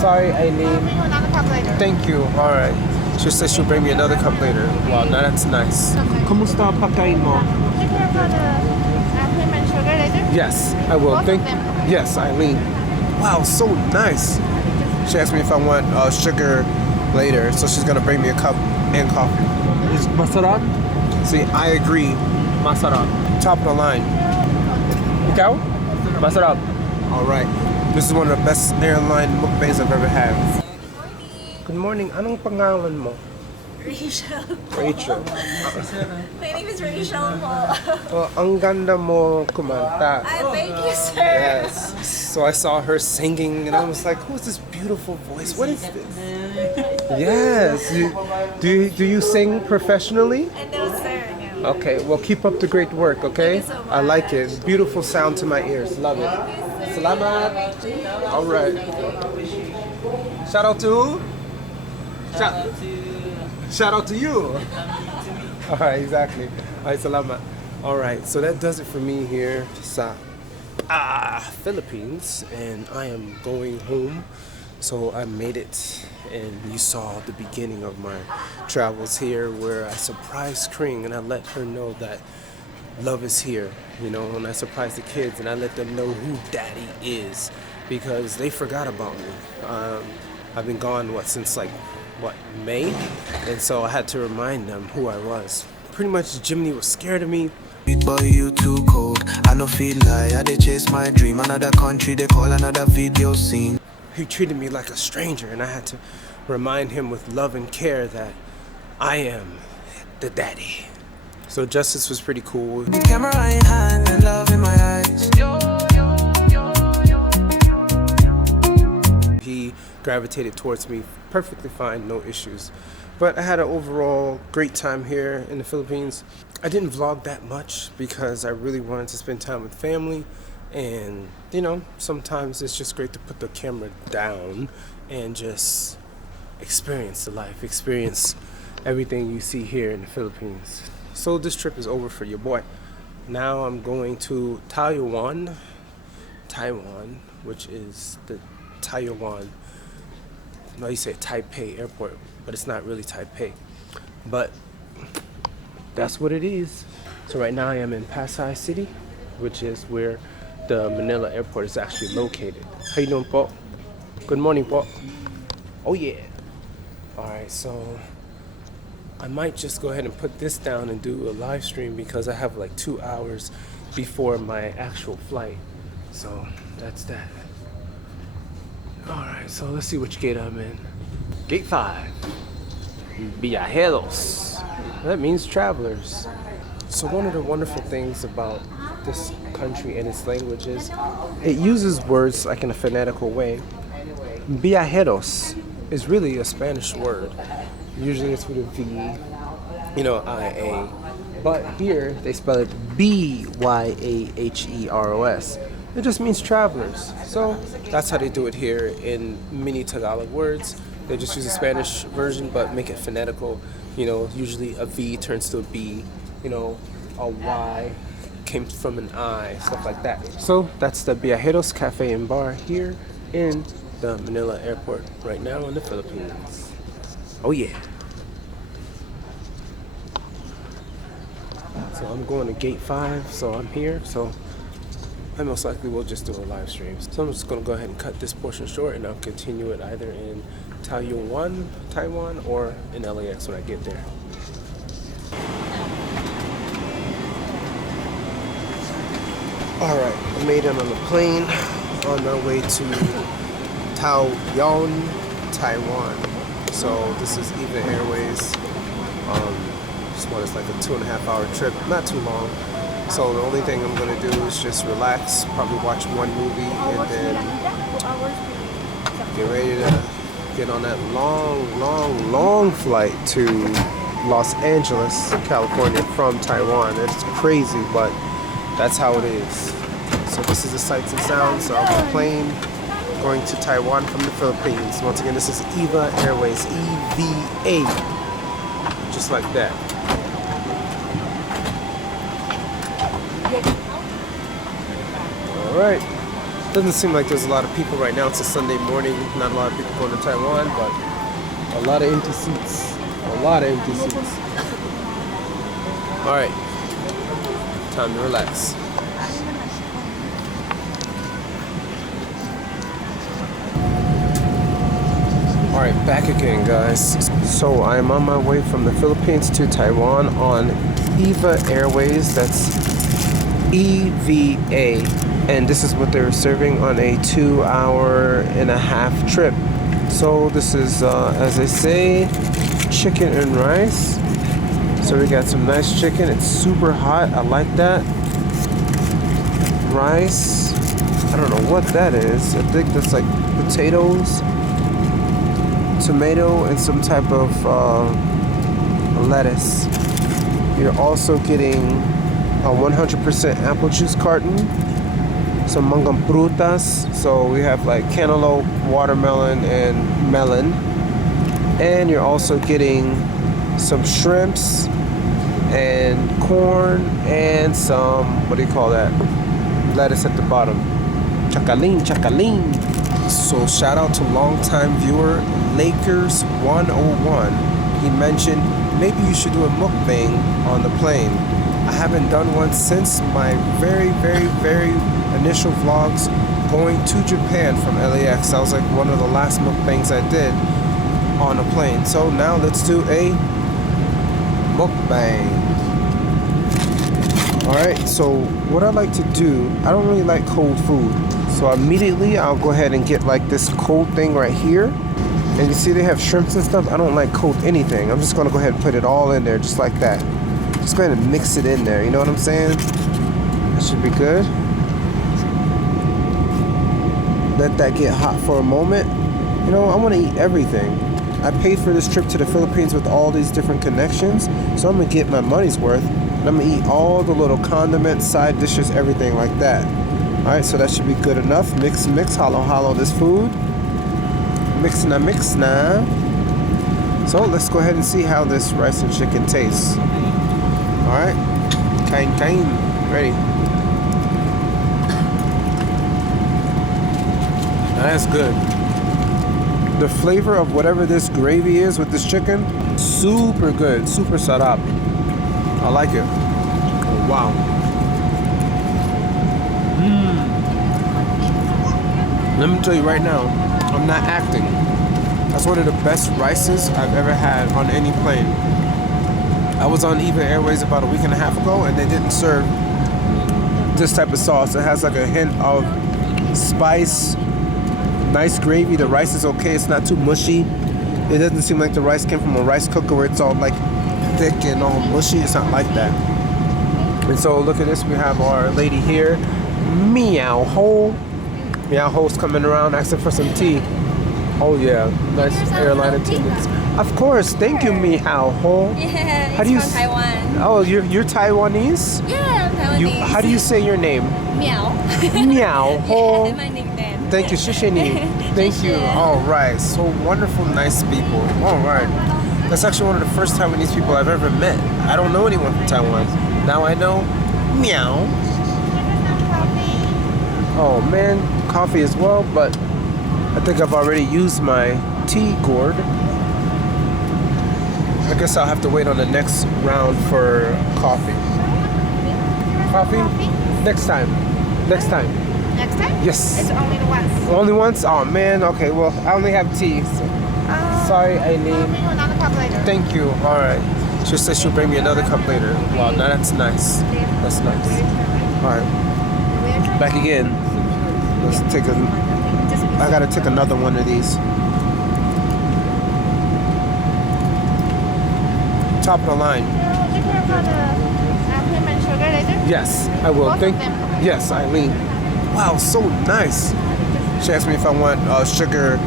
Sorry, Eileen. Another cup later. Thank you. All right. She said she'll bring me another cup later. Wow, now that's nice. Kumusta ang pagkain mo? Take care for the cream and sugar later. Yes, I will. Both Thank of them. Yes, Eileen. Wow, so nice. She asked me if I want sugar later, so she's gonna bring me a cup and coffee. Is masarap? See, I agree. Masarap. Top of the line. Ikaw? Masarap. All right. This is one of the best airline mukbangs I've ever had. Good morning. Anong pangalan mo? Rachel. Rachel. My name is Rachel po. Oh, ang ganda mo kumanta. Thank you, sir. Yes. So I saw her singing and I was like, who's this beautiful voice? What is this? Yes. Do you sing professionally? No, sir. No. Okay, well keep up the great work, okay? Thank you so much. I like it. Beautiful sound to my ears. Love it. Salamat. All right. Shout out to who? Shout out to you. All right, exactly. All right, salamat. All right, so that does it for me here sa Philippines, and I am going home. So I made it, and you saw the beginning of my travels here, where I surprised Kring and I let her know that love is here, you know, and I surprised the kids and I let them know who Daddy is, because they forgot about me. I've been gone since May, and so I had to remind them who I was. Pretty much Jimmy was scared of me. Boy, you too cold. I no feel like I dey chase my dream. Another country, they call another video scene. He treated me like a stranger, and I had to remind him with love and care that I am the daddy. So justice was pretty cool. The camera in hand and love in my eyes. He gravitated towards me perfectly fine, no issues. But I had an overall great time here in the Philippines. I didn't vlog that much because I really wanted to spend time with family, and you know, sometimes it's just great to put the camera down and just experience the life, experience everything you see here in the Philippines. So this trip is over for your boy. Now I'm going to Taiwan, which is the Taiwan, no, you say Taipei airport, but it's not really Taipei. But that's what it is. So right now I am in Pasay City, which is where the Manila airport is actually located. How you doing, Po? Good morning, Po. Oh yeah. Alright, so I might just go ahead and put this down and do a live stream because I have like 2 hours before my actual flight. So that's that. Alright, so let's see which gate I'm in. Gate 5. Viajeros. That means travelers. So one of the wonderful things about this country and its language is it uses words like in a phonetical way. Viajeros is really a Spanish word. Usually it's with a V, you know, I-A. But here they spell it B-Y-A-H-E-R-O-S. It just means travelers. So that's how they do it here in many Tagalog words. They just use a Spanish version but make it phonetical. You know, usually a V turns to a B, you know, a Y came from an I, stuff like that. So that's the Viajeros Cafe and Bar here in the Manila airport right now in the Philippines. Oh yeah. So I'm going to gate 5, so I'm here. So I most likely will just do a live stream. So I'm just going to go ahead and cut this portion short, and I'll continue it either in Taoyuan, Taiwan, or in LAX when I get there. Alright, I made it on the plane on my way to Taoyuan, Taiwan. So this is Eva Airways. This one is like a 2.5 hour trip, not too long. So the only thing I'm gonna do is just relax, probably watch one movie, and then get ready to get on that long flight to Los Angeles, California from Taiwan. It's crazy, but that's how it is. So this is the sights and sounds of the plane going to Taiwan from the Philippines. Once again, this is Eva Airways, EVA, just like that. All right, Doesn't seem like there's a lot of people right now. It's a Sunday morning. Not a lot of people going to Taiwan, but a lot of empty seats. A lot of empty seats. All right, time to relax. All right, back again, guys. So I'm on my way from the Philippines to Taiwan on Eva Airways. That's EVA. And this is what they're serving on a 2.5-hour trip. So this is, as they say, chicken and rice. So we got some nice chicken. It's super hot. I like that. Rice. I don't know what that is. I think that's like potatoes, tomato, and some type of lettuce. You're also getting a 100% apple juice carton, some mangang frutas. So we have like cantaloupe, watermelon, and melon. And you're also getting some shrimps and corn and some, what do you call that? Lettuce at the bottom. Chakaling, chakaling. So shout out to longtime viewer Lakers 101. He mentioned maybe you should do a mukbang on the plane. I haven't done one since my very initial vlogs going to Japan from LAX. That was like one of the last mukbangs I did on a plane. So now let's do a mukbang. Alright, so what I like to do, I don't really like cold food. So immediately I'll go ahead and get like this cold thing right here. And you see they have shrimps and stuff. I don't like cold anything. I'm just gonna go ahead and put it all in there just like that. Just go ahead and mix it in there, you know what I'm saying? That should be good. Let that get hot for a moment. You know, I wanna eat everything. I paid for this trip to the Philippines with all these different connections. So I'm gonna get my money's worth. And I'm gonna eat all the little condiments, side dishes, everything like that. Alright, so that should be good enough. Mix, hollow this food. Mix na. So let's go ahead and see how this rice and chicken tastes. Alright, kain, ready. That's good. The flavor of whatever this gravy is with this chicken, super good, super sarap. I like it. Oh, wow. Let me tell you right now, I'm not acting. That's one of the best rices I've ever had on any plane. I was on Eva Airways about a week and a half ago, and they didn't serve this type of sauce. It has like a hint of spice, nice gravy. The rice is okay. It's not too mushy. It doesn't seem like the rice came from a rice cooker where it's all like thick and all mushy. It's not like that. And so look at this. We have our lady here, Meow Ho. Meow Ho's coming around asking for some tea. Oh yeah, nice airline attendants. Of course, thank you, Meow Ho. Yeah, How do you from Taiwan. Oh, you're Taiwanese? Yeah, I'm Taiwanese. How do you say your name? Meow. Meow Ho. Yeah, my nickname. Thank you, Shishini. Thank you. All right, so wonderful, nice people. All right, that's actually one of the first Taiwanese people I've ever met. I don't know anyone from Taiwan. Now I know. Meow. Oh man, coffee as well, but I think I've already used my tea gourd. I guess I'll have to wait on the next round for coffee. Coffee? Next time. Next time? Yes. It's only the once. Only once? Oh man, okay, well, I only have tea. So. Sorry, I'll bring you Eileen. another cup later. Thank you. Alright. She said she'll bring me another cup later. Wow, now that's nice. That's nice. Alright. Back again. Let's take a... I gotta take another one of these. Top of the line. You care for the cream and sugar later? Yes, I will. Both Thank of them. Yes, Eileen. Wow, so nice. She asked me if I want sugar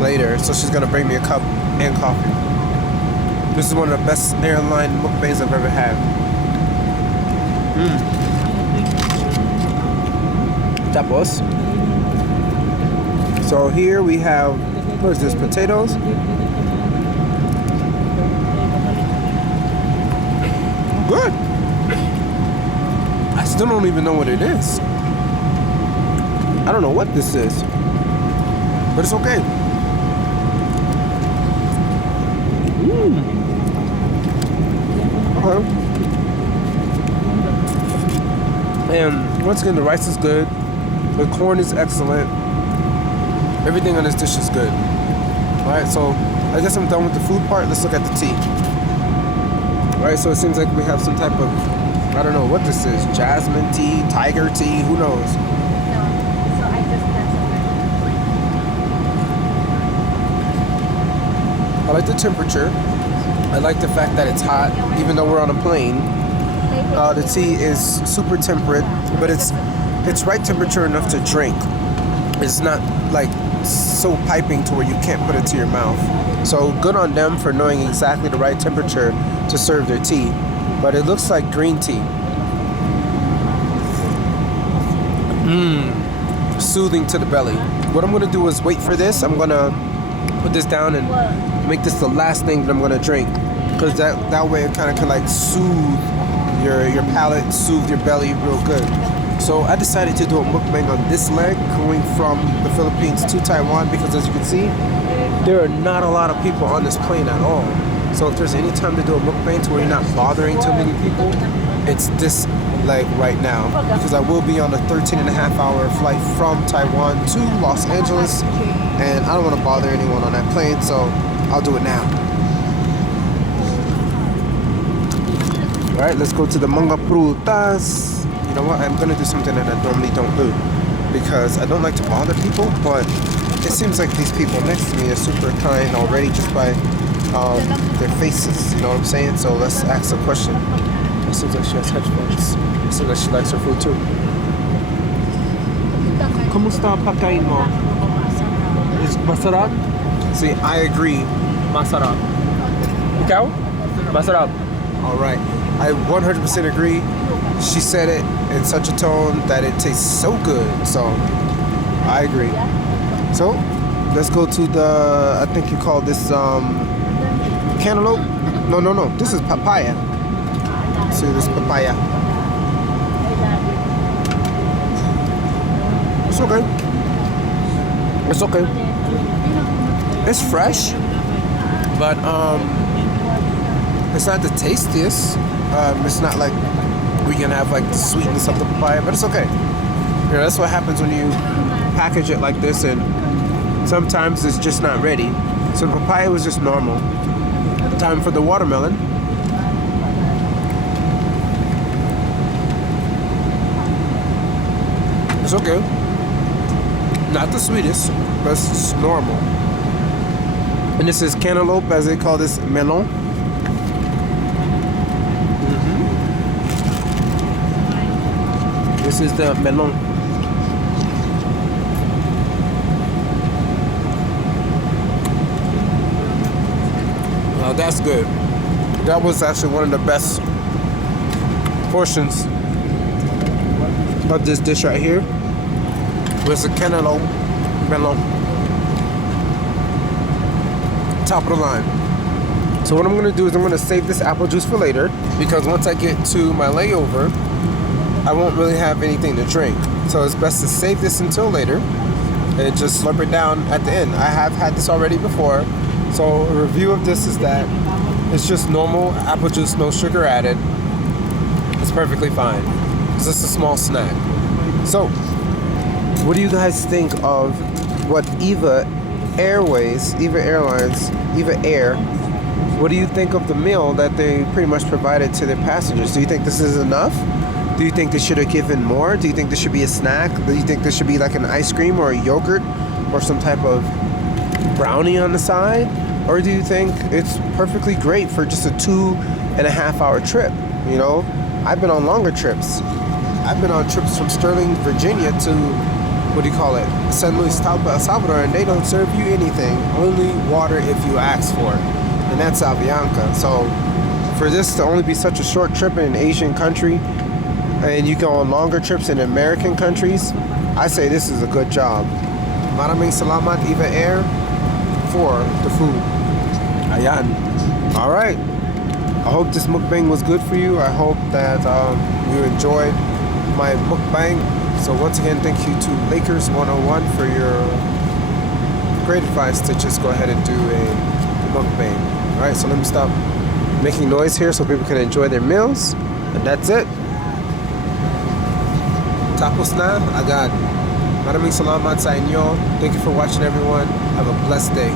later, so she's gonna bring me a cup and coffee. This is one of the best airline mukbangs I've ever had. Tapos. So here we have, what is this, potatoes? Good. I still don't even know what it is. I don't know what this is, but it's okay. Okay. And once again, the rice is good. The corn is excellent. Everything on this dish is good. Alright, so I guess I'm done with the food part. Let's look at the tea. Alright, so it seems like we have some type of, I don't know what this is. Jasmine tea, tiger tea, who knows? So I just I like the temperature. I like the fact that it's hot, even though we're on a plane. The tea is super temperate, but it's right temperature enough to drink. It's not like so piping to where you can't put it to your mouth. So good on them for knowing exactly the right temperature to serve their tea. But it looks like green tea. Soothing to the belly. What I'm gonna do is wait for this. I'm gonna put this down and make this the last thing that I'm gonna drink, because that way it kind of can like soothe your palate, soothe your belly real good. So I decided to do a mukbang on this leg going from the Philippines to Taiwan, because as you can see, there are not a lot of people on this plane at all. So if there's any time to do a mukbang to where you're not bothering too many people, it's this leg right now, because I will be on a 13.5-hour flight from Taiwan to Los Angeles, and I don't want to bother anyone on that plane, so I'll do it now. Alright, let's go to the Manga Frutas. You know what, I'm gonna do something that I normally don't do, because I don't like to bother people, but it seems like these people next to me are super kind already just by their faces, you know what I'm saying? So let's ask a question. It seems like she has headphones. It seems like she likes her food too. Kumusta pagkain mo? Is masarap? See, I agree. Masarap. Ikaw? Masarap. Alright. I 100% agree. She said it in such a tone that it tastes so good. So, I agree. So, let's go to the, I think you call this cantaloupe? No. This is papaya. See, this papaya. It's okay. It's okay. It's fresh, but it's not the tastiest. It's not like we can have like the sweetness of the papaya, but it's okay. You know, that's what happens when you package it like this, and sometimes it's just not ready. So the papaya was just normal. Time for the watermelon. It's okay. Not the sweetest, but it's normal. And this is cantaloupe, as they call this, melon. This is the melon. Now that's good. That was actually one of the best portions of this dish right here. Was the cantaloupe melon. Top of the line. So what I'm gonna do is I'm gonna save this apple juice for later, because once I get to my layover, I won't really have anything to drink. So it's best to save this until later and just slurp it down at the end. I have had this already before. So a review of this is that it's just normal apple juice, no sugar added. It's perfectly fine. It's just a small snack. So, what do you guys think of what Eva Airways, Eva Airlines, Eva Air, what do you think of the meal that they pretty much provided to their passengers? Do you think this is enough? Do you think they should have given more? Do you think this should be a snack? Do you think this should be like an ice cream or a yogurt or some type of brownie on the side? Or do you think it's perfectly great for just a 2.5-hour trip? You know, I've been on longer trips. I've been on trips from Sterling, Virginia to, what do you call it, San Luis, El Salvador, and they don't serve you anything, only water if you ask for it. And that's Avianca. So for this to only be such a short trip in an Asian country, and you go on longer trips in American countries, I say this is a good job. Maraming salamat, Eva Air, for the food. Ayan. Alright. I hope this mukbang was good for you. I hope that you enjoyed my mukbang. So once again, thank you to Lakers 101 for your great advice to just go ahead and do a mukbang. Alright, so let me stop making noise here so people can enjoy their meals. And that's it. Tapos na agad. Maraming salamat sa inyo. Thank you for watching, everyone. Have a blessed day.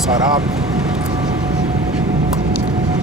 Sarap.